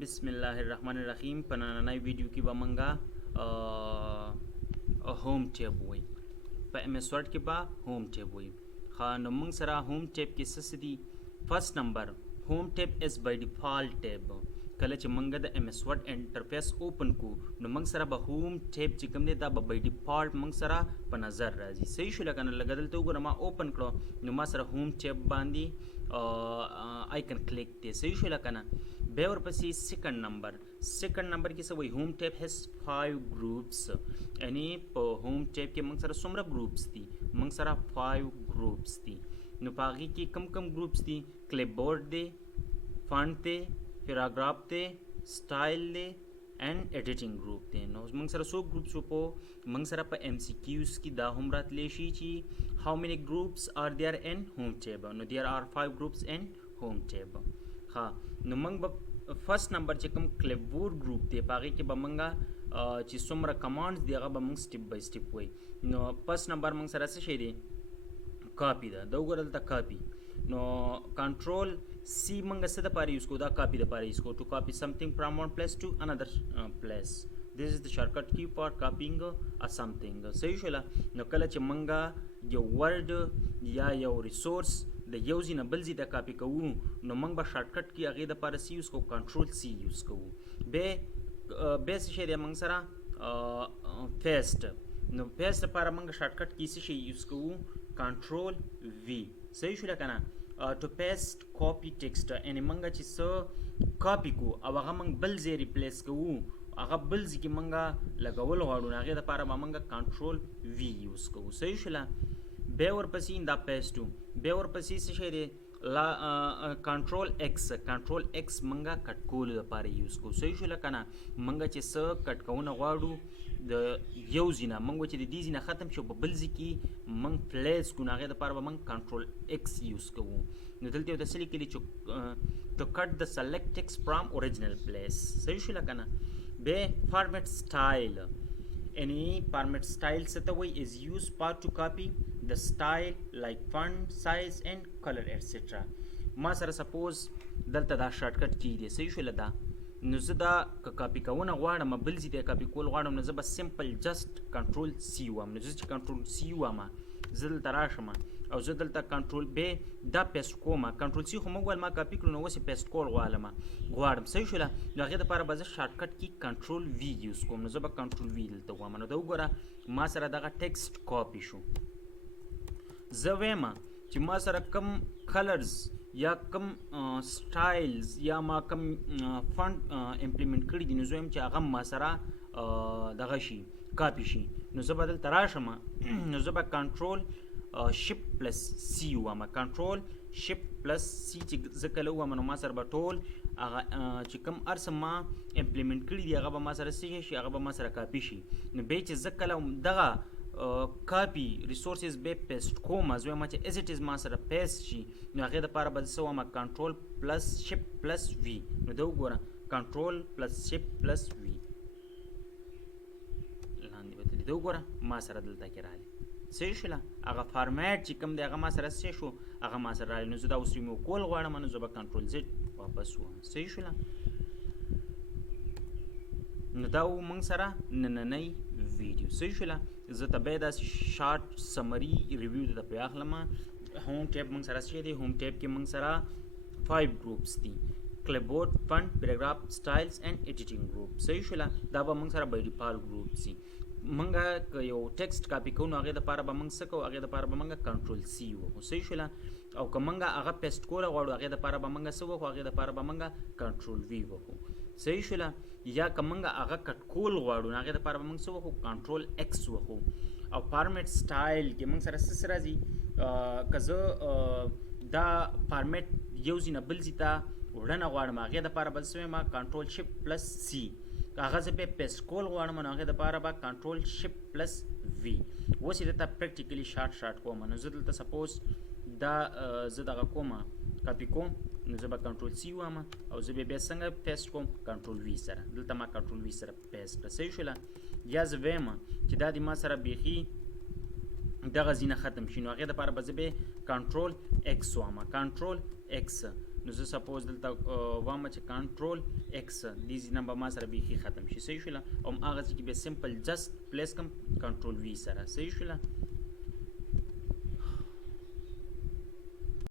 بسم الله الرحمن الرحیم. په نننۍ ویډیو کې به مونږه هوم ټیب وایي. په ایم اس ورډ کې به هوم ټیب وایي. نو مونږ سره هوم ټیب کې څه دي؟ فرست نمبر هوم ټیب از بای ډیفالت ټیب. کله چې مونږ د ایم اس ورډ انټرفیس اوپن کو نو مونږ سره به هوم ټیب چې کوم دی دا به بای ډیفالت مونږ سره په نظر راځي. صحیح شو؟ لکه لږ دلته وګوره ما اوپن کړو نو ما سره هوم ټیب باندې آیکن کلیک دی. صحیح شو؟ لکه نه بیا ورپسې سیکنډ نمبر کې څه وایي؟ هوم ټیب هیز 5 ګروپس. یعنی په هوم ټیب کې موږ سره څومره ګروپس دي؟ موږ سره 5 ګروپس دي. نو په هغې کې کم ګروپس دي؟ کلپ بورډ دی، فونټ دی، پیراګراف دی، سټایل دی اینڈ ایډیټینګ ګروپ دی. نو موږ سره څو ګروپس وو؟ موږ سره په ایم سی کیوز کې دا هم راتلی شي چې هاو مینی ګروپس آر دیر ان هوم ټیب. نو دیر آر 5 ګروپس ان هوم ټیب. ها نو موږ به فرست نمبر چې کوم کلپ بورډ ګروپ دی په هغې کې به موږ چې څومره کمانډز دی هغه به موږ سټپ بای سټپ وایي. نو فرست نمبر موږ سره څه شی دی؟ کاپي ده. دا وګوره دلته کاپي. نو کنټرول سی موږ څه دپاره یوز کوو؟ دا کاپي دپاره یوز کوو. ټو کاپي سمثینګ فرام ون پلیس ټو انادر پلیس. This is the shortcut key for copying something. صحیح شوله؟ نو کله چې موږ یو ورډ یا یو ریسورس د یو ځای نه بل ځای ته کاپي کوو نو موږ به شارټکټ کې هغې دپاره سی یوز کوو، کنټرول سی یوز کوو. بیا څه شی دی موږ سره؟ پیسټ. نو پیسټ لپاره موږ شارټکټ کې څه شی یوز کوو؟ کنټرول وی. صحیح شوله که نه؟ ټو پیسټ کاپي ټیکسټ یعنې موږ چې څه کاپي کوو او هغه موږ بل ځای ریپلیس کوو، هغه بل ځای کې موږ لګول غواړو نو هغې دپاره به موږ کنټرول وی یوز کوو. صحیح شوله؟ بیا ورپسې دا پیسټو. بیا ورپسې څه شی دی؟ کنټرول ایکس. کنټرول ایکس موږ کټ کولو دپاره یوز کوو. صحیح شوله که نه؟ موږ چې څه کټ کونه غواړو د یو ځای نه موږ چې د دې ځای نه ختم شو په بل ځای کې موږ پلیس کړو نو هغې دپاره به موږ کنټرول ایکس یوز کوو. نو دلته یو داسې لیکلي چې ټو کټ د سلیکټ ټیکسټ فرام اوریجنل پلیس. صحیح شوله که نه؟ بیا فارمیټ سټایل. یعنی فارمیټ سټایل څه ته وایي؟ از یوز فار ټو کاپي د سټایل لایک فونټ سایز اینڈ کلر ایټسټرا. ما سره سپوز دلته دا شارټکټ کی دی. صحیح شوله؟ دا نو زه دا که کاپي کونه غواړم بل ځای ته کاپي کول غواړم نو زه به سمپل جسټ کنټرول سی ووایم. نو زه چې کنټرول سی ووایم زه دلته راشم او زه دلته کنټرول بیا دا پیسټ کوم. کنټرول سی خو موږ ویل ما کاپي کړو نو اوس یې پیسټ کول غواړم. صحیح شوله؟ نو هغې دپاره به زه شارټکټ کې کنټرول وی یوز کوم. نو زه به کنټرول وی دلته ووایم. نو دا وګوره ما سره دغه ټیکسټ کاپي شو. زه وایم چې ما سره کم کلرز یا کم سټایلز یا ما کم فونټ امپلیمنټ کړي دي نو زه وایم چې هغه ما سره دغه شي کاپي شي. نو زه به دلته راشم نو زه به کنټرول شپ پلس سی ووایم. کنټرول شپ پلس سی چې زه کله ووایم نو ما سره به ټول هغه چې کوم هر څه ما امپلیمنټ کړي دي هغه به ما سره څه شي؟ هغه به ما سره کاپي شي. نو بیا چې زه کله دغه کاپي ریسورسز بیا پیسټ کوم زه وایم چې ایز اټ از ما سره پیسټ شي نو هغې دپاره به زه څه وایم؟ کنټرول پلس شپ پلس وي. نو دا وګوره کنټرول پلس شپ پلس وي لاندې به تلي. دا وګوره ما سره دلته کې راغلی. صحیح شوله؟ هغه فارمیټ چې کوم دی هغه ما سره څه شو؟ هغه ما سره راغلی. نو زه دا اوس ریموو کول غواړم نو زه به کنټرول زیډ واپس ووایم. صحیح شوله؟ نو دا و موږ سره نننۍ ویډیو. صحیح شوله؟ زه ته بیا داسې شارټ سمري ریویو ته پرې اخلم. هوم ټیب موږ سره څه دی؟ هوم ټیب کې موږ سره 5 ګروپس دي: کلپ بورډ، فونټ، پیراګراف، سټایلز اینڈ ایډیټینګ ګروپ. صحیح شوله؟ دا به موږ سره بای ډیفالت ګروپس دي. موږ که یو ټیکسټ کاپي کوو نو هغې دپاره به موږ څه کوو؟ هغې دپاره به موږ کنټرول سی ووهو. صحیح شوله؟ او که موږ هغه پیسټ کولی غواړو هغې دپاره به موږ څه وکړو؟ هغې دپاره به موږ کنټرول وی وکړو. صحیح شوله؟ یا که موږ هغه کټ کول غواړو نو هغې دپاره به موږ څه وکړو؟ کنټرول ایکس وکړو. او فارمیټ سټایل کې موږ سره څه راځي؟ که زه دا فارمیټ یو ځای نه بل ځای ته وړنه غواړم هغې دپاره به څه وایم؟ کنټرول شپ پلس سی. که هغه زه بیا پیسټ کول غواړم نو هغې دپاره به کنټرول شپ پلس وي. اوس یې دلته پریکټیکلي شارټ کوم. نو زه دلته سپوز دا زه دغه کوم کاپي کوم نو زه به کنټرول سی ووایم او زه بیا څنګه پیسټ کوم؟ کنټرول وی سره. دلته ما کنټرول وی سره پیسټ کړه. صحیح شوله؟ یا زه وایم چې دا د ما سره بیخي دغه ځای نه ختم شي نو هغې دپاره به زه بیا کنټرول ایکس ووایم. کنټرول ایکس نو زه سپوز دلته وایم چې کنټرول ایکس دې ځای نه به ما سره بیخي ختم شي. صحیح شوله. او هغه ځای کې بیا سمپل جست پلیس کم کنټرول وی سره. صحیح شوله.